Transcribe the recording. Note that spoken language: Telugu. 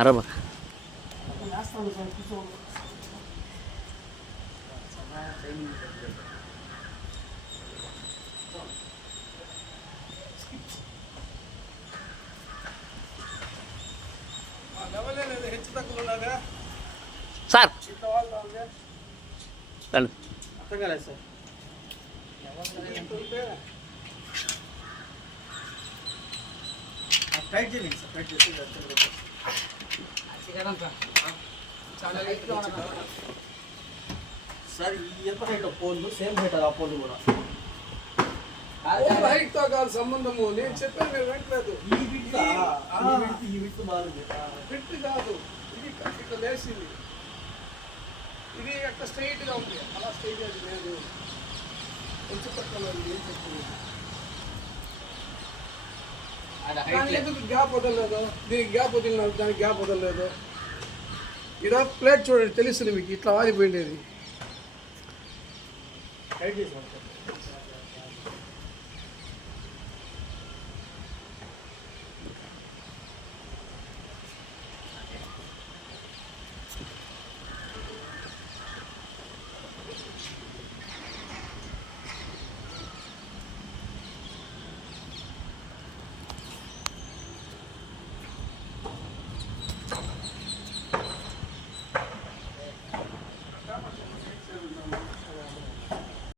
అరబా సార్ అర్థం కాలేదు సార్. టైట్ చేయండి సార్, టైట్ చేసి సార్. ఎంత హైట్ పోల్లు సేమ్ హైట్ ఆ పోల్లు కూడా హైట్ తో కాదు సంబంధము. నేను చెప్పాను మీరు వెంటలేదు. ఈ విత్ బాగుంది. ఫిట్ కాదు ఇది, ఇట్లా లేచింది. ఇది అట్లా స్ట్రైట్ గా ఉంది, అలా స్ట్రైట్ అది లేదు. కొంచెం పక్కన ఏం చెప్తుంది దానికి ఎందుకు గ్యాప్ వదలలేదు? దీనికి గ్యాప్ వదిలినారు, దానికి గ్యాప్ వదలలేదు. ఇలా ప్లేట్ చూడండి తెలుస్తుంది మీకు, ఇట్లా వారిపోయిండేది. టైట్ చేసి